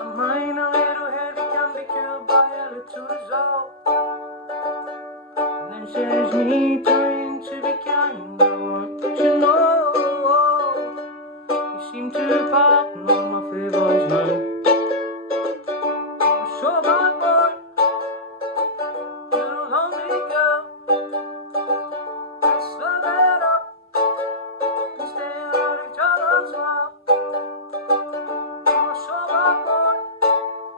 A mind a little heavy can be killed by a little resolve. And then says me trying to be kind, I want you know. You seem to pardon all my favors now. You're so bad boy, little lonely girl. Let's slow that up and stay out of each other's world. You're so bad boy,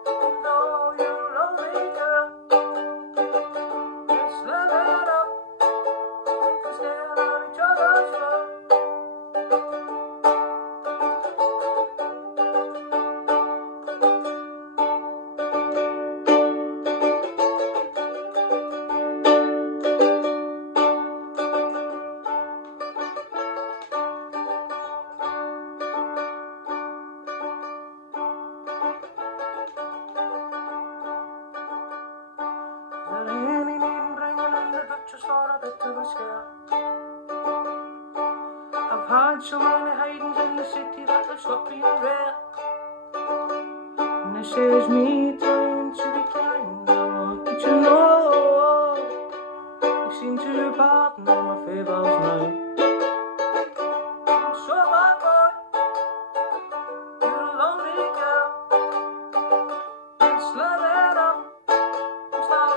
and though you're a lonely girl, let's slow that up and stay out of each other's world. Is there any need in bringing in the pictures for a bit of a scare? I've had so many hidings in the city that they've stopped being rare. And this is me trying to be kind, I want you to know. You seem to pardon all my favors now.